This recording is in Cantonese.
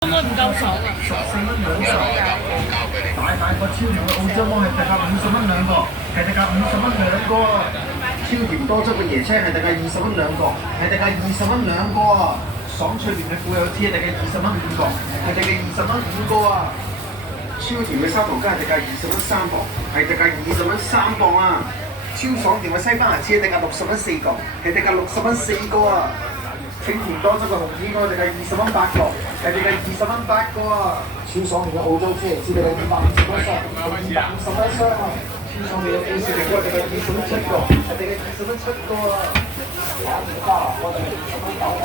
會唔會唔夠爽啊？14蚊2個，大個超甜嘅澳洲芒係特價50蚊兩個，係特價50蚊兩個啊！超甜多汁嘅椰青係特價20蚊兩個，係特價20蚊兩個啊！爽脆甜嘅富有枝係特價20蚊5個，係特價20蚊5個啊！超甜嘅砂糖加係特價20蚊3磅，係特價20蚊3磅啊！超爽甜嘅西班牙枝係特價60蚊4個，係特價60蚊4個啊！清甜多汁嘅紅柿我哋係20蚊8個，係特價20蚊8個啊！超爽甜嘅澳洲豬嚟枝，我哋250蚊箱，係250蚊箱啊！超爽甜嘅富士蘋果，我哋係20蚊7個，係特價20蚊7個啊！玩唔得啊！我哋係20蚊9個。